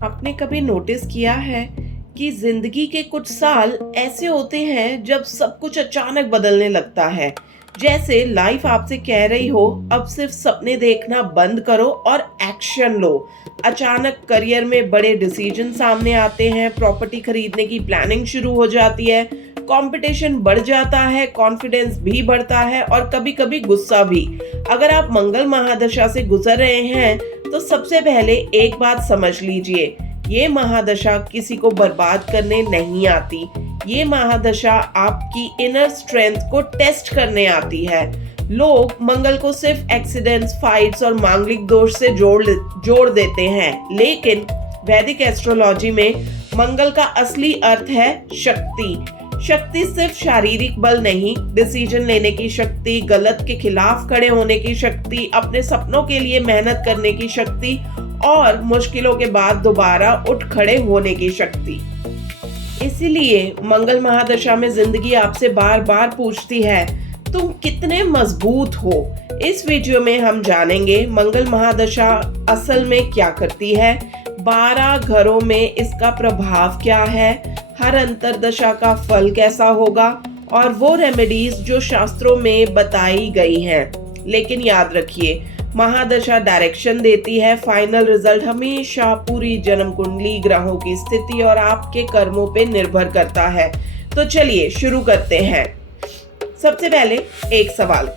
आपने कभी नोटिस किया है कि जिंदगी के कुछ साल ऐसे होते हैं जब सब कुछ अचानक बदलने लगता है। जैसे लाइफ आपसे कह रही हो अब सिर्फ सपने देखना बंद करो और एक्शन लो। अचानक करियर में बड़े डिसीजन सामने आते हैं, प्रॉपर्टी खरीदने की प्लानिंग शुरू हो जाती है, कंपटीशन बढ़ जाता है, कॉन्फिडेंस भी बढ़ता है और कभी कभी गुस्सा भी। अगर आप मंगल महादशा से गुजर रहे हैं तो सबसे पहले एक बात समझ लीजिए, ये महादशा किसी को बर्बाद करने नहीं आती। ये महादशा आपकी इनर स्ट्रेंथ को टेस्ट करने आती है। लोग मंगल को सिर्फ एक्सीडेंट्स, फाइट्स और मांगलिक दोष से जोड़ देते हैं, लेकिन वैदिक एस्ट्रोलॉजी में मंगल का असली अर्थ है शक्ति। शक्ति सिर्फ शारीरिक बल नहीं, डिसीजन लेने की शक्ति, गलत के खिलाफ खड़े होने की शक्ति, अपने सपनों के लिए मेहनत करने की शक्ति और मुश्किलों के बाद दोबारा उठ खड़े होने की शक्ति। इसीलिए मंगल महादशा में जिंदगी आपसे बार बार पूछती है, तुम कितने मजबूत हो। इस वीडियो में हम जानेंगे मंगल महादशा असल में क्या करती है, 12 घरों में इसका प्रभाव क्या है, हर अंतरदशा का फल कैसा होगा और वो रेमेडीज जो शास्त्रों में बताई गई हैं। लेकिन याद रखिए, महादशा डायरेक्शन देती है, फाइनल रिजल्ट हमेशा पूरी जन्म कुंडली, ग्रहों की स्थिति और आपके कर्मों पे निर्भर करता है। तो चलिए शुरू करते हैं। सबसे पहले एक सवाल,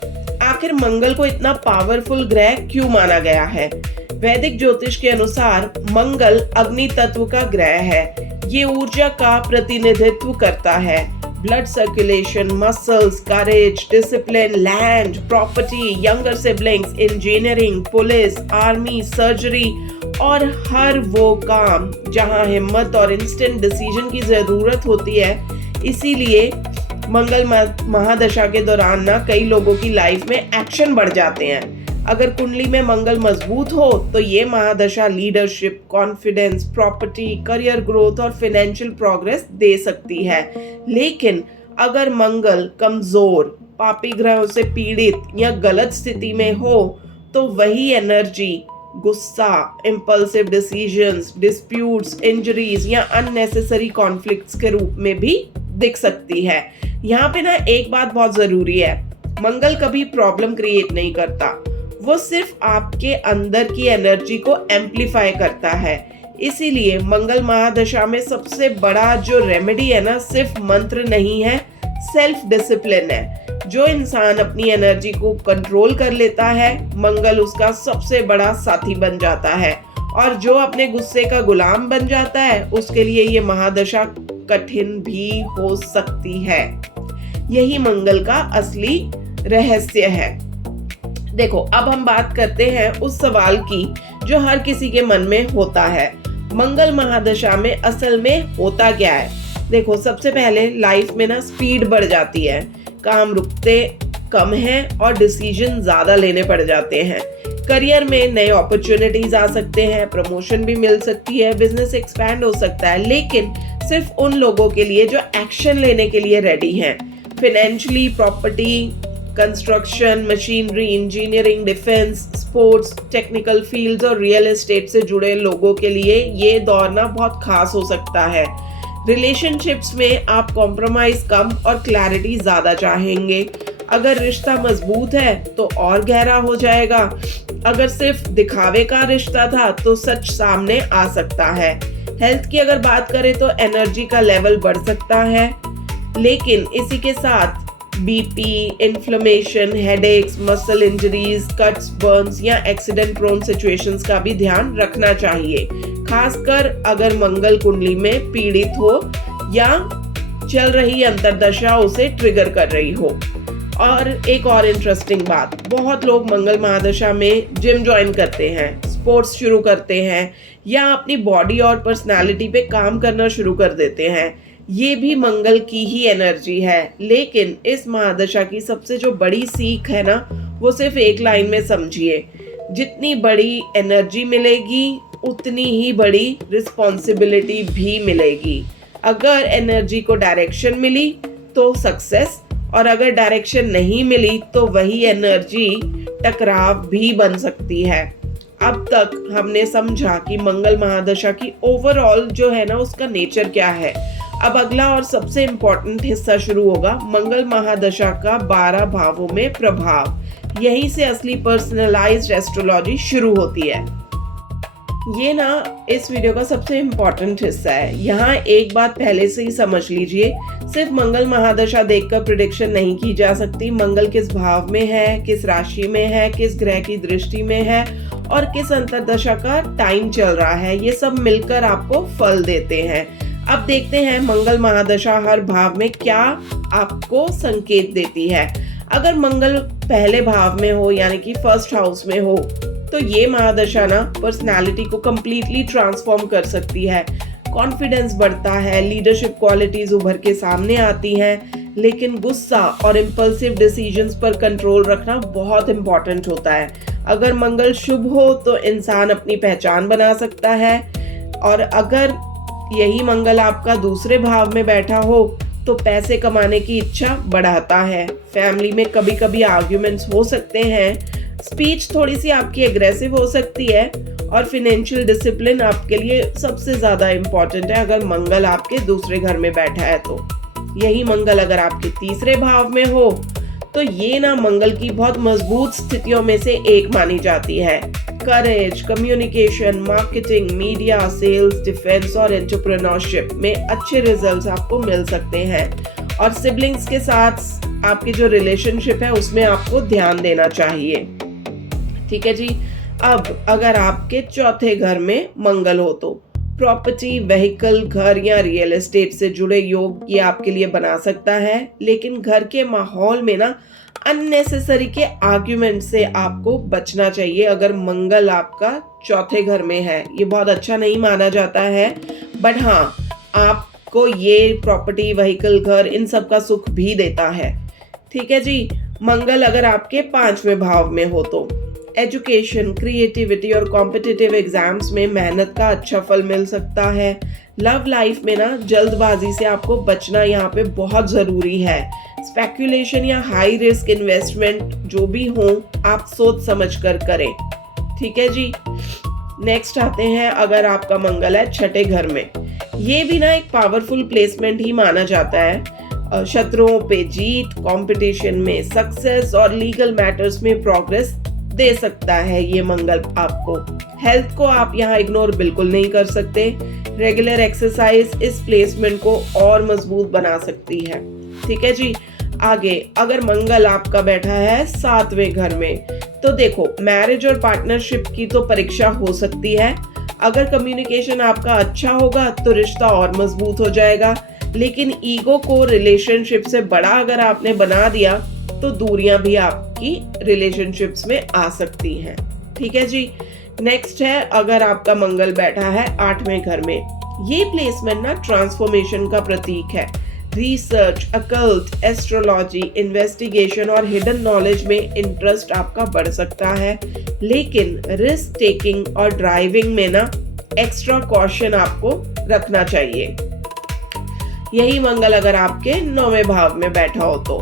आखिर मंगल को इतना पावरफुल ग्रह क्यों माना गया है? वैदिक ज्योतिष के अनुसार मंगल अग्नि तत्व का ग्रह है। ये ऊर्जा का प्रतिनिधित्व करता है। Blood circulation, muscles, courage, discipline, land, property, younger siblings, engineering, police, army, surgery और हर वो काम जहां हिम्मत और इंस्टेंट डिसीजन की जरूरत होती है। इसीलिए मंगल महादशा के दौरान कई लोगों की लाइफ में एक्शन बढ़ जाते हैं। अगर कुंडली में मंगल मजबूत हो तो ये महादशा leadership, confidence, property, career growth और फाइनेंशियल प्रोग्रेस दे सकती है। लेकिन अगर मंगल कमजोर, पापी ग्रहों से पीड़ित या गलत स्थिति में हो तो वही एनर्जी गुस्सा, इम्पल्सिव डिसीजंस, डिस्प्यूट्स, इंजरीज या अननेसेसरी कॉन्फ्लिक्ट्स के रूप में भी दिख सकती है। यहाँ पे एक बात बहुत जरूरी है, मंगल कभी प्रॉब्लम क्रिएट नहीं करता, वो सिर्फ आपके अंदर की एनर्जी को एम्पलीफाई करता है। इसीलिए मंगल महादशा में सबसे बड़ा जो रेमेडी है सिर्फ मंत्र नहीं है, सेल्फ डिसिप्लिन है। जो इंसान अपनी एनर्जी को कंट्रोल कर लेता है, मंगल उसका सबसे बड़ा साथी बन जाता है। और जो अपने गुस्से का गुलाम बन जाता है, उसके लिए ये महादशा कठिन भी हो सकती है। यही मंगल का असली रहस्य है। देखो, अब हम बात करते हैं उस सवाल की जो हर किसी के मन में होता है, मंगल महादशा में असल में होता क्या है? देखो, सबसे पहले लाइफ में स्पीड बढ़ जाती है, काम रुकते कम हैं और डिसीजन ज्यादा लेने पड़ जाते हैं। करियर में नए अपॉर्चुनिटीज आ सकते हैं, प्रमोशन भी मिल सकती है, बिजनेस एक्सपैंड हो सकता है, लेकिन सिर्फ उन लोगों के लिए जो एक्शन लेने के लिए रेडी हैं। Financially, property, construction, machinery, engineering, defence, sports, technical fields और रियल एस्टेट से जुड़े लोगों के लिए ये दौर बहुत खास हो सकता है। रिलेशनशिप्स में आप कॉम्प्रोमाइज कम और क्लैरिटी ज्यादा चाहेंगे। अगर रिश्ता मजबूत है तो और गहरा हो जाएगा। अगर सिर्फ दिखावे का रिश्ता था तो सच सामने आ सकता है। हेल्थ की अगर बात करें तो एनर्जी का लेवल बढ़ सकता है, लेकिन इसी के साथ BP, inflammation, headaches, muscle injuries, cuts, Burns या एक्सीडेंट प्रोन सिचुएशंस का भी ध्यान रखना चाहिए, खासकर अगर मंगल कुंडली में पीड़ित हो या चल रही अंतरदशा उसे ट्रिगर कर रही हो। और एक और इंटरेस्टिंग बात, बहुत लोग मंगल महादशा में जिम ज्वाइन करते हैं, स्पोर्ट्स शुरू करते हैं या अपनी बॉडी और पर्सनालिटी पे काम करना शुरू कर देते हैं। ये भी मंगल की ही एनर्जी है। लेकिन इस महादशा की सबसे जो बड़ी सीख है वो सिर्फ एक लाइन में समझिए, जितनी बड़ी एनर्जी मिलेगी उतनी ही बड़ी रिस्पॉन्सिबिलिटी भी मिलेगी। अगर एनर्जी को डायरेक्शन मिली तो सक्सेस, और अगर डायरेक्शन नहीं मिली तो वही एनर्जी टकराव भी बन सकती है। अब तक हमने समझा कि मंगल महादशा की ओवरऑल जो है ना उसका नेचर क्या है। अब अगला और सबसे इम्पोर्टेंट हिस्सा शुरू होगा, मंगल महादशा का 12 भावों में प्रभाव। यहीं से असली पर्सनलाइज्ड एस्ट्रोलॉजी शुरू होती है। ये ना इस वीडियो का सबसे इम्पोर्टेंट हिस्सा है। यहाँ एक बात पहले से ही समझ लीजिए, सिर्फ मंगल महादशा देखकर प्रिडिक्शन नहीं की जा सकती। मंगल किस भाव में है, किस राशि में है, किस ग्रह की दृष्टि में है और किस अंतर्दशा का टाइम चल रहा है, ये सब मिलकर आपको फल देते हैं। अब देखते हैं मंगल महादशा हर भाव में क्या आपको संकेत देती है। अगर मंगल पहले भाव में हो यानी कि फर्स्ट हाउस में हो तो ये महादशा ना पर्सनालिटी को कंप्लीटली ट्रांसफॉर्म कर सकती है। कॉन्फिडेंस बढ़ता है, लीडरशिप क्वालिटीज उभर के सामने आती हैं, लेकिन गुस्सा और इम्पल्सिव डिसीजंस पर कंट्रोल रखना बहुत इम्पोर्टेंट होता है। अगर मंगल शुभ हो तो इंसान अपनी पहचान बना सकता है, और अगर यही मंगल आपका दूसरे भाव में बैठा हो तो पैसे कमाने की इच्छा बढ़ाता है। फैमिली में कभी कभी आर्ग्यूमेंट्स हो सकते हैं, स्पीच थोड़ी सी आपकी एग्रेसिव हो सकती है, और फिनेंशियल डिसिप्लिन आपके लिए सबसे ज़्यादा इम्पॉर्टेंट है अगर मंगल आपके दूसरे घर में बैठा है तो। यही मंगल अगर आपके तीसरे भाव में हो तो ये ना मंगल की बहुत मजबूत स्थितियों में से एक मानी जाती है। Courage, communication, marketing, media, sales, defence और एंटरप्रेन्योरशिप में अच्छे रिजल्ट्स आपको मिल सकते हैं। और सिबलिंग्स के साथ आपकी जो रिलेशनशिप है उसमें आपको ध्यान देना चाहिए। ठीक है जी। अब अगर आपके चौथे घर में मंगल हो तो प्रॉपर्टी, व्हीकल, घर या रियल एस्टेट से जुड़े योग ये आपके लिए बना सकता है, लेकिन घर के माहौल में ना अननेसेसरी के आर्ग्यूमेंट से आपको बचना चाहिए। अगर मंगल आपका चौथे घर में है, ये बहुत अच्छा नहीं माना जाता है, बट हाँ आपको ये प्रॉपर्टी, व्हीकल, घर इन सब का सुख भी देता है। ठीक है जी। मंगल अगर आपके 5वें भाव में हो तो एजुकेशन, क्रिएटिविटी और कॉम्पिटिटिव एग्जाम्स में मेहनत का अच्छा फल मिल सकता है। लव लाइफ में ना जल्दबाजी से आपको बचना यहाँ पे बहुत ज़रूरी है। स्पेक्यूलेशन या हाई रिस्क इन्वेस्टमेंट जो भी हो आप सोच समझ कर करें। ठीक है जी। नेक्स्ट आते हैं, अगर आपका मंगल है छठे घर में, ये भी ना एक पावरफुल प्लेसमेंट ही माना जाता है। शत्रुओं पे जीत, कंपटीशन में सक्सेस और लीगल मैटर्स में प्रोग्रेस दे सकता है ये मंगल आपको। हेल्थ को आप यहाँ इग्नोर बिल्कुल नहीं कर सकते। रेगुलर एक्सरसाइज इस प्लेसमेंट को और मजबूत बना सकती है। ठीक है जी। आगे अगर मंगल आपका बैठा है 7वें घर में तो देखो, मैरिज और पार्टनरशिप की तो परीक्षा हो सकती है। अगर कम्युनिकेशन आपका अच्छा होगा तो रिश्ता और मजबूत हो जाएगा, लेकिन ईगो को रिलेशनशिप से बड़ा अगर आपने बना दिया तो दूरियां भी आपकी रिलेशनशिप्स में आ सकती हैं। ठीक है जी। नेक्स्ट है, अगर आपका मंगल बैठा है 8वें घर में, ये प्लेसमेंट ना ट्रांसफॉर्मेशन का प्रतीक है। रिसर्च, अकल्ट, एस्ट्रोलॉजी, इन्वेस्टिगेशन और हिडन नॉलेज में इंटरेस्ट आपका बढ़ सकता है, लेकिन रिस्क टेकिंग और ड्राइविंग में ना एक्स्ट्रा कॉशन आपको रखना चाहिए। यही मंगल अगर आपके 9वें भाव में बैठा हो तो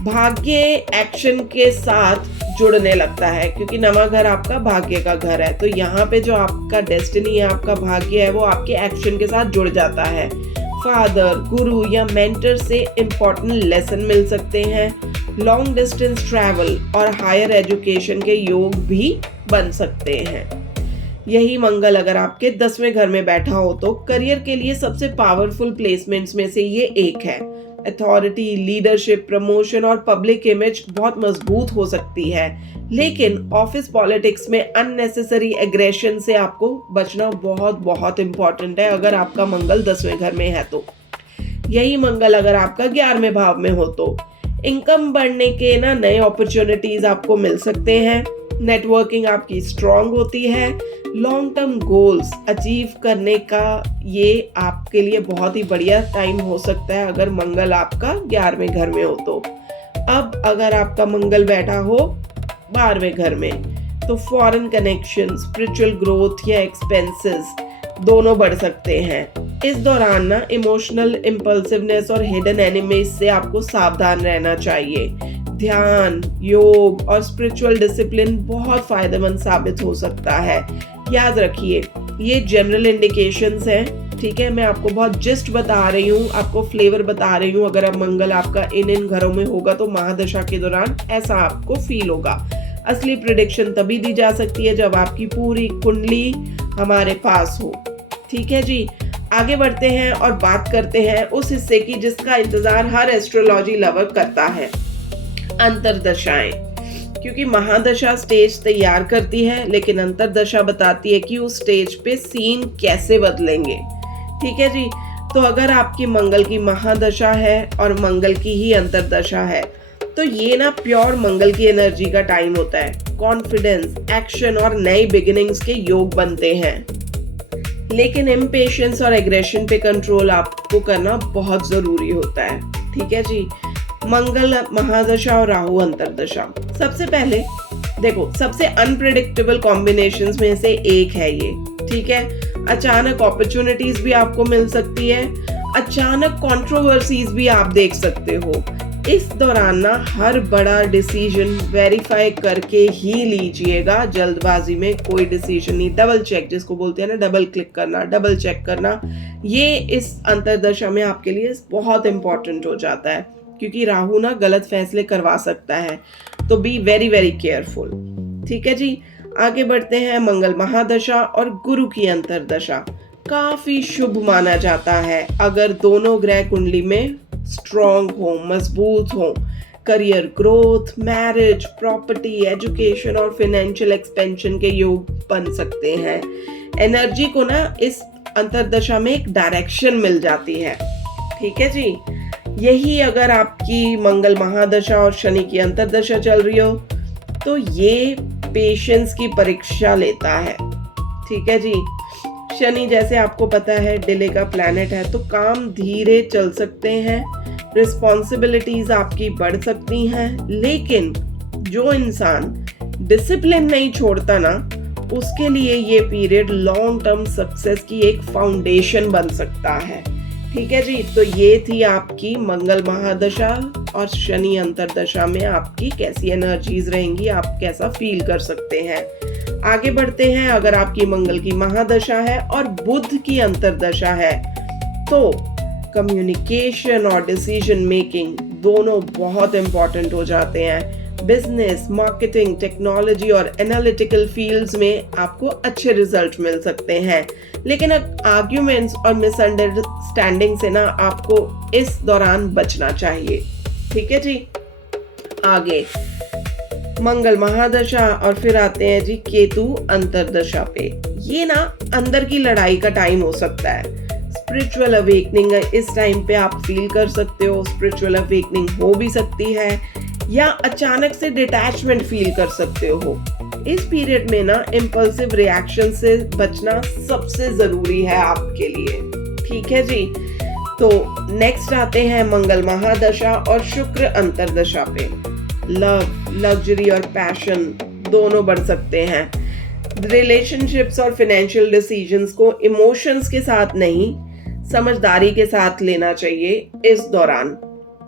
भाग्य एक्शन के साथ जुड़ने लगता है, क्योंकि 9वां घर आपका भाग्य का घर है। तो यहाँ पे जो आपका डेस्टिनी है, आपका भाग्य है, वो आपके एक्शन के साथ जुड़ जाता है। फादर, गुरु या मेंटर से इम्पोर्टेंट लेसन मिल सकते हैं। लॉन्ग डिस्टेंस ट्रैवल और हायर एजुकेशन के योग भी बन सकते हैं। यही मंगल अगर आपके 10वें घर में बैठा हो तो करियर के लिए सबसे पावरफुल प्लेसमेंट्स में से ये एक है। अथॉरिटी, लीडरशिप, प्रमोशन और पब्लिक इमेज बहुत मजबूत हो सकती है, लेकिन ऑफिस पॉलिटिक्स में अननेसेसरी एग्रेशन से आपको बचना बहुत बहुत इम्पोर्टेंट है अगर आपका मंगल 10वें घर में है तो। यही मंगल अगर आपका 11वें भाव में हो तो इनकम बढ़ने के ना नए अपॉर्चुनिटीज आपको मिल सकते हैं। नेटवर्किंग आपकी स्ट्रांग होती है। लॉन्ग टर्म गोल्स अचीव करने का ये आपके लिए बहुत ही बढ़िया टाइम हो सकता है अगर मंगल आपका 11वें घर में हो तो। अब अगर आपका मंगल बैठा हो 12वें घर में तो फॉरेन कनेक्शन, स्पिरिचुअल ग्रोथ या एक्सपेंसेस दोनों बढ़ सकते हैं। इस दौरान ना इमोशनल इम्पल्सिवनेस और हिडन एनिमीज से आपको सावधान रहना चाहिए। ध्यान, योग और स्पिरिचुअल डिसिप्लिन बहुत फायदेमंद साबित हो सकता है। याद रखिए, ये जनरल इंडिकेशंस हैं, ठीक है। मैं आपको बहुत जिस्ट बता रही हूँ, आपको फ्लेवर बता रही हूँ। अगर अब मंगल आपका इन घरों में होगा तो महादशा के दौरान ऐसा आपको फील होगा। असली प्रेडिक्शन तभी दी जा सकती है जब आपकी पूरी कुंडली हमारे पास हो, ठीक है जी। आगे बढ़ते हैं और बात करते हैं उस हिस्से की जिसका इंतजार हर एस्ट्रोलॉजी लवर करता है, अंतरदशाएं। क्योंकि महादशा स्टेज तैयार करती है, लेकिन अंतरदशा बताती है कि उस स्टेज पे सीन कैसे बदलेंगे, ठीक है जी। तो अगर आपकी मंगल की महादशा है और मंगल की ही अंतरदशा है तो ये ना प्योर मंगल की एनर्जी का टाइम होता है। कॉन्फिडेंस, एक्शन और नई बिगिनिंग्स के योग बनते हैं, लेकिन इम्पेशंस और एग्रेशन पे कंट्रोल आपको करना बहुत जरूरी होता है, ठीक है जी। मंगल महादशा और राहु अंतरदशा, सबसे पहले देखो, सबसे अनप्रेडिक्टेबल कॉम्बिनेशंस में से एक है ये, ठीक है। अचानक अपॉर्चुनिटीज भी आपको मिल सकती है, अचानक कंट्रोवर्सीज भी आप देख सकते हो। इस दौरान ना हर बड़ा डिसीजन वेरीफाई करके ही लीजिएगा, जल्दबाजी में कोई डिसीजन नहीं। डबल चेक, जिसको बोलते हैं ना, डबल क्लिक करना, डबल चेक करना, ये इस अंतरदशा में आपके लिए बहुत इंपॉर्टेंट हो जाता है, क्योंकि राहु ना गलत फैसले करवा सकता है। तो बी वेरी वेरी केयरफुल, ठीक है जी। आगे बढ़ते हैं, मंगल महादशा और गुरु की अंतरदशा काफी शुभ माना जाता है अगर दोनों ग्रह कुंडली में स्ट्रॉन्ग हो, मजबूत हो। Career growth, marriage, property, education और फाइनेंशियल एक्सपेंशन के योग बन सकते हैं। एनर्जी को ना इस अंतरदशा में एक डायरेक्शन मिल जाती है, ठीक है जी। यही अगर आपकी मंगल महादशा और शनि की अंतरदशा चल रही हो तो ये पेशेंस की परीक्षा लेता है, ठीक है जी। शनि, जैसे आपको पता है, डिले का प्लैनेट है, तो काम धीरे चल सकते हैं, रिस्पॉन्सिबिलिटीज आपकी बढ़ सकती हैं, लेकिन जो इंसान डिसिप्लिन नहीं छोड़ता ना, उसके लिए ये पीरियड लॉन्ग टर्म सक्सेस की एक फाउंडेशन बन सकता है, ठीक है जी। तो ये थी आपकी मंगल महादशा और शनि अंतरदशा में आपकी कैसी एनर्जीज रहेंगी, आप कैसा फील कर सकते हैं। आगे बढ़ते हैं, अगर आपकी मंगल की महादशा है और बुध की अंतरदशा है तो कम्युनिकेशन और डिसीजन मेकिंग दोनों बहुत इंपॉर्टेंट हो जाते हैं। बिजनेस, मार्केटिंग, टेक्नोलॉजी और एनालिटिकल फील्ड्स में आपको अच्छे रिजल्ट मिल सकते हैं, लेकिन आर्ग्यूमेंट्स और मिसअंडरस्टैंडिंग से ना आपको इस दौरान बचना चाहिए, ठीक है जी। आगे मंगल महादशा और फिर आते हैं जी केतु अंतरदशा पे। ये ना अंदर की लड़ाई का टाइम हो सकता है। स्पिरिचुअल अवेकनिंग इस टाइम पे आप फील कर सकते हो, स्पिरिचुअल अवेकनिंग हो भी सकती है, या अचानक से डिटैचमेंट फील कर सकते हो। इस पीरियड में ना इम्पल्सिव रिएक्शन से बचना सबसे जरूरी है आपके लिए, ठीक है जी। तो नेक्स्ट आते हैं मंगल महादशा और शुक्र अंतरदशा पे। लव, लग्जरी और पैशन दोनों बढ़ सकते हैं। रिलेशनशिप्स और फाइनेंशियल डिसीजंस को इमोशंस के साथ नहीं, समझदारी के साथ लेना चाहिए इस दौरान,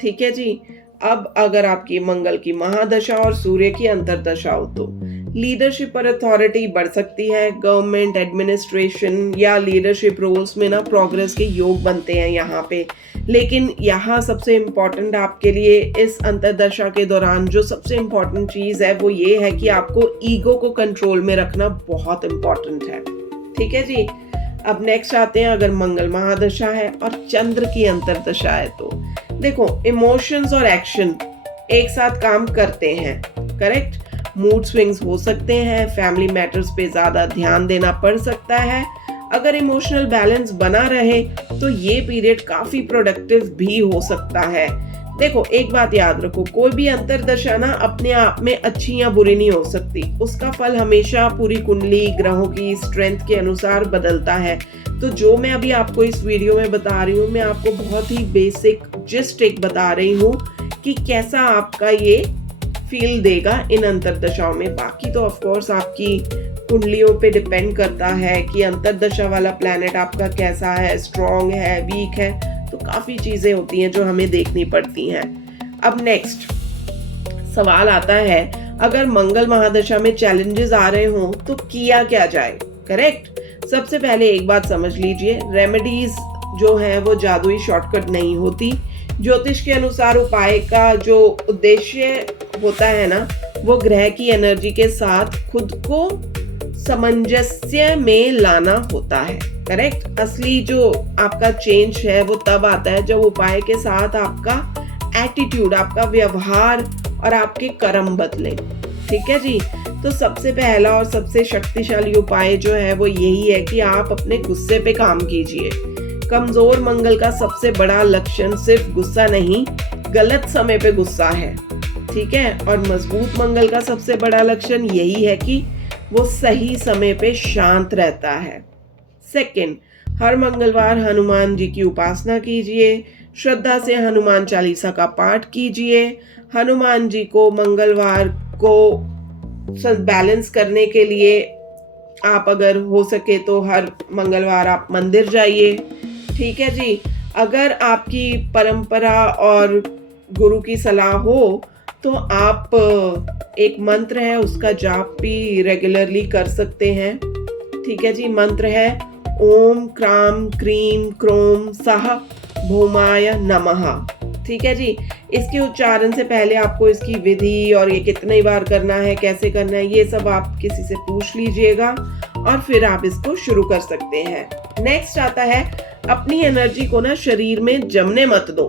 ठीक है जी। अब अगर आपकी मंगल की महादशा और सूर्य की अंतरदशा हो तो लीडरशिप और अथॉरिटी बढ़ सकती है। गवर्नमेंट, एडमिनिस्ट्रेशन या लीडरशिप रोल्स में ना प्रोग्रेस के योग बनते हैं यहाँ पे। लेकिन यहाँ सबसे इम्पोर्टेंट आपके लिए इस अंतरदशा के दौरान जो सबसे इम्पोर्टेंट चीज़ है वो ये है कि आपको ईगो को कंट्रोल में रखना बहुत इम्पोर्टेंट है, ठीक है जी। अब नेक्स्ट आते हैं, अगर मंगल महादशा है और चंद्र की अंतरदशा है तो देखो, इमोशंस और एक्शन एक साथ काम करते हैं, करेक्ट। मूड स्विंग्स हो सकते हैं, फैमिली मैटर्स पे ज्यादा ध्यान देना पड़ सकता है। अगर इमोशनल बैलेंस बना रहे तो ये पीरियड काफी प्रोडक्टिव भी हो सकता है। देखो, एक बात याद रखो, कोई भी अंतरदशा ना अपने आप में अच्छी या बुरी नहीं हो सकती। उसका फल हमेशा पूरी कुंडली, ग्रहों की स्ट्रेंथ के अनुसार बदलता है। तो जो मैं अभी आपको इस वीडियो में बता रही हूँ, मैं आपको बहुत ही बेसिक जिस्ट एक बता रही हूँ कि कैसा आपका ये फील देगा इन अंतरदशाओं में। बाकी तो ऑफ कोर्स आपकी कुंडलियों पे डिपेंड करता है कि अंतरदशा वाला प्लैनेट आपका कैसा है, स्ट्रॉन्ग है, वीक है। तो काफी चीजें होती हैं जो हमें देखनी पड़ती हैं। अब नेक्स्ट सवाल आता है, अगर मंगल महादशा में चैलेंजेस आ रहे हों तो किया क्या जाए? करेक्ट। सबसे पहले एक बात समझ लीजिए, रेमेडीज जो है वो जादुई शॉर्टकट नहीं होती। ज्योतिष के अनुसार उपाय का जो उद्देश्य होता है ना, वो ग्रह की एनर्जी के साथ खुद को सामंजस्य में लाना होता है। करेक्ट। असली जो आपका चेंज है वो तब आता है जब उपाय के साथ आपका एटीट्यूड, आपका व्यवहार और आपके कर्म बदले। ठीक है जी। तो सबसे पहला और सबसे शक्तिशाली उपाय जो है वो यही है कि आप अपने गुस्से पे काम कीजिए। कमजोर मंगल का सबसे बड़ा लक्षण सिर्फ गुस्सा नहीं, गलत समय पे गुस्सा है। ठीक है। और मजबूत मंगल का सबसे बड़ा लक्षण यही है कि वो सही समय पे शांत रहता है। सेकंड, हर मंगलवार हनुमान जी की उपासना कीजिए। श्रद्धा से हनुमान चालीसा का पाठ कीजिए। हनुमान जी को मंगलवार को बैलेंस करने के लिए आप अगर हो सके तो हर मंगलवार आप मंदिर जाइए। ठीक है जी। अगर आपकी परंपरा और गुरु की सलाह हो तो आप एक मंत्र है उसका जाप भी रेगुलरली कर सकते हैं। ठीक है जी। मंत्र है ओम क्राम क्रीम क्रोम सह भौमाय नमः। ठीक है जी। इसके उच्चारण से पहले आपको इसकी विधि और ये कितनी बार करना है, कैसे करना है, ये सब आप किसी से पूछ लीजिएगा और फिर आप इसको शुरू कर सकते हैं। नेक्स्ट आता है, अपनी एनर्जी को ना शरीर में जमने मत दो।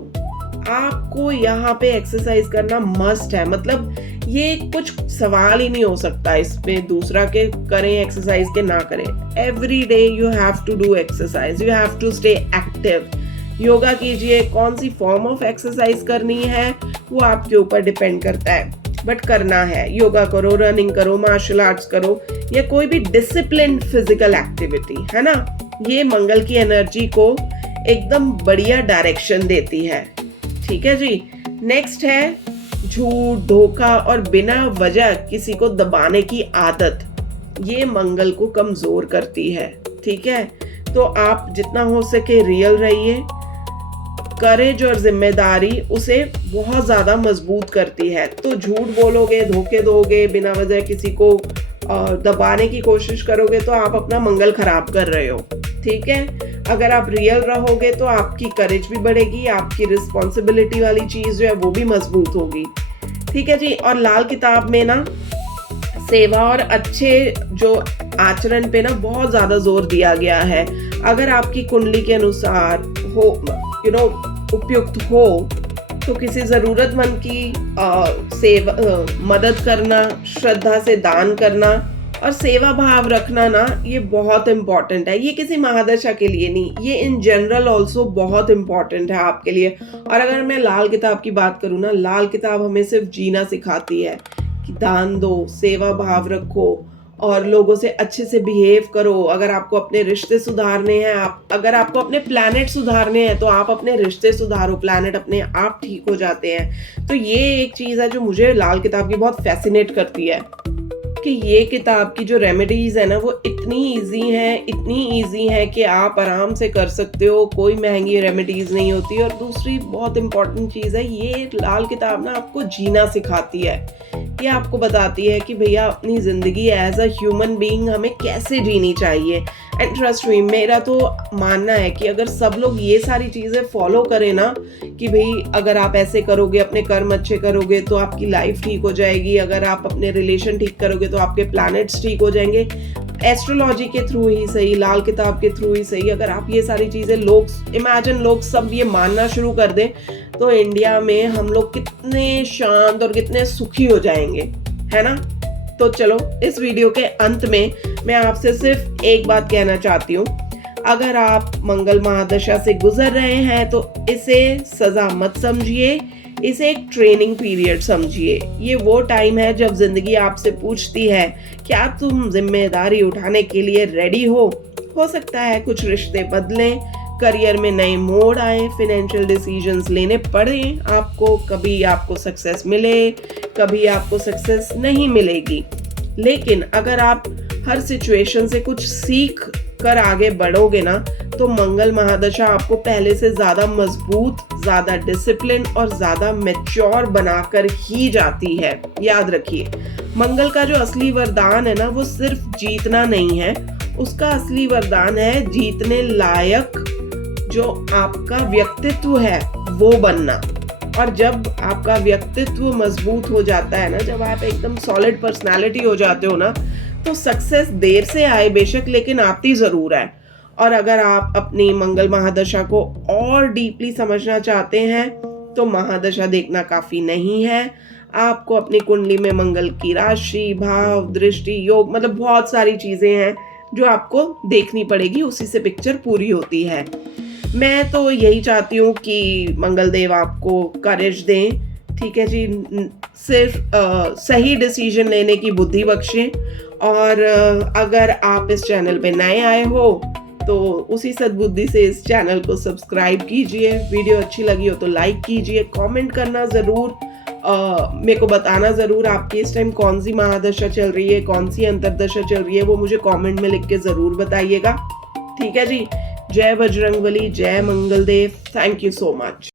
आपको यहाँ पे एक्सरसाइज करना मस्ट है, मतलब ये कुछ सवाल ही नहीं हो सकता इसमें दूसरा के करें एक्सरसाइज के ना करें। Every day you have to do exercise, you have to stay active. Yoga कीजिए, कौन सी फॉर्म ऑफ एक्सरसाइज करनी है वो आपके ऊपर डिपेंड करता है, बट करना है। योगा करो, रनिंग करो, मार्शल आर्ट्स करो या कोई भी डिसिप्लिन फिजिकल एक्टिविटी, है ना। ये मंगल की एनर्जी को एकदम बढ़िया डायरेक्शन देती है। ठीक है जी। नेक्स्ट है झूठ, धोखा और बिना वजह किसी को दबाने की आदत, ये मंगल को कमजोर करती है। ठीक है। तो आप जितना हो सके रियल रहिए। करेज और जिम्मेदारी उसे बहुत ज्यादा मजबूत करती है। तो झूठ बोलोगे, धोखे दोगे, बिना वजह किसी को दबाने की कोशिश करोगे तो आप अपना मंगल खराब कर रहे हो। ठीक है। अगर आप रियल रहोगे तो आपकी करेज भी बढ़ेगी, आपकी रिस्पॉन्सिबिलिटी वाली चीज जो है वो भी मजबूत होगी। ठीक है जी। और लाल किताब में ना सेवा और अच्छे जो आचरण पे ना बहुत ज्यादा जोर दिया गया है। अगर आपकी कुंडली के अनुसार हो, उपयुक्त हो तो किसी जरूरतमंद की सेवा मदद करना, श्रद्धा से दान करना और सेवा भाव रखना ना, ये बहुत इम्पोर्टेंट है। ये किसी महादशा के लिए नहीं, ये इन जनरल ऑल्सो बहुत इम्पोर्टेंट है आपके लिए। और अगर मैं लाल किताब की बात करूँ ना, लाल किताब हमें सिर्फ जीना सिखाती है कि दान दो, सेवा भाव रखो और लोगों से अच्छे से बिहेव करो। अगर आपको अपने रिश्ते सुधारने हैं, अगर आपको अपने प्लैनेट सुधारने हैं तो आप अपने रिश्ते सुधारो, प्लैनेट अपने आप ठीक हो जाते हैं। तो ये एक चीज़ है जो मुझे लाल किताब की बहुत फैसिनेट करती है कि ये किताब की जो रेमेडीज है ना वो इतनी इजी है कि आप आराम से कर सकते हो, कोई महंगी रेमेडीज नहीं होती। और दूसरी बहुत इंपॉर्टेंट चीज़ है, ये लाल किताब ना आपको जीना सिखाती है। ये आपको बताती है कि भैया अपनी ज़िंदगी एज अ ह्यूमन बीइंग हमें कैसे जीनी चाहिए। एंड ट्रस्ट मी, मेरा तो मानना है कि अगर सब लोग ये सारी चीज़ें फॉलो करें ना, कि भाई अगर आप ऐसे करोगे, अपने कर्म अच्छे करोगे तो आपकी लाइफ ठीक हो जाएगी, अगर आप अपने रिलेशन ठीक करोगे तो आपके प्लैनेट्स ठीक हो जाएंगे। एस्ट्रोलॉजी के थ्रू ही सही, लाल किताब के थ्रू ही सही, अगर आप ये सारी चीज़ें लोग सब ये मानना शुरू कर दें तो इंडिया में हम लोग कितने शांत और कितने सुखी हो जाएंगे, है ना। तो चलो, इस वीडियो के अंत में मैं आपसे सिर्फ एक बात कहना चाहती हूँ, अगर आप मंगल महादशा से गुजर रहे हैं तो इसे सजा मत समझिए, इसे एक ट्रेनिंग पीरियड समझिए। ये वो टाइम है जब जिंदगी आपसे पूछती है क्या तुम जिम्मेदारी उठाने के लिए रेडी हो सकता है कुछ रिश्ते बदलें, करियर में नए मोड़ आए, फाइनेंशियल डिसीजंस लेने पड़े आपको, कभी आपको सक्सेस मिले, कभी आपको सक्सेस नहीं मिलेगी। लेकिन अगर आप हर सिचुएशन से कुछ सीख कर आगे बढ़ोगे ना, तो मंगल महादशा आपको पहले से ज्यादा मजबूत, ज्यादा डिसिप्लिन और ज्यादा मैच्योर बनाकर ही जाती है। याद रखिए, मंगल का जो असली वरदान है ना, वो सिर्फ जीतना नहीं है, उसका असली वरदान है जीतने लायक जो आपका व्यक्तित्व है वो बनना। और जब आपका व्यक्तित्व मजबूत हो जाता है ना, जब आप एकदम सॉलिड पर्सनालिटी हो जाते हो ना, तो सक्सेस देर से आए बेशक, लेकिन आती जरूर है। और अगर आप अपनी मंगल महादशा को और डीपली समझना चाहते हैं तो महादशा देखना काफी नहीं है। आपको अपनी कुंडली में मंगल की राशि, भाव, दृष्टि, योग, मतलब बहुत सारी चीजें हैं जो आपको देखनी पड़ेगी, उसी से पिक्चर पूरी होती है। मैं तो यही चाहती हूँ कि मंगल देव आपको करेज दें, ठीक है जी, सिर्फ सही डिसीजन लेने की बुद्धि बख्शें। और अगर आप इस चैनल पे नए आए हो तो उसी सद्बुद्धि से इस चैनल को सब्सक्राइब कीजिए। वीडियो अच्छी लगी हो तो लाइक कीजिए, कमेंट करना ज़रूर, मेरे को बताना ज़रूर आपकी इस टाइम कौन सी महादशा चल रही है, कौन सी अंतरदशा चल रही है, वो मुझे कमेंट में लिख के ज़रूर बताइएगा। ठीक है जी, जय बजरंगबली, जय मंगल देव, थैंक यू सो मच।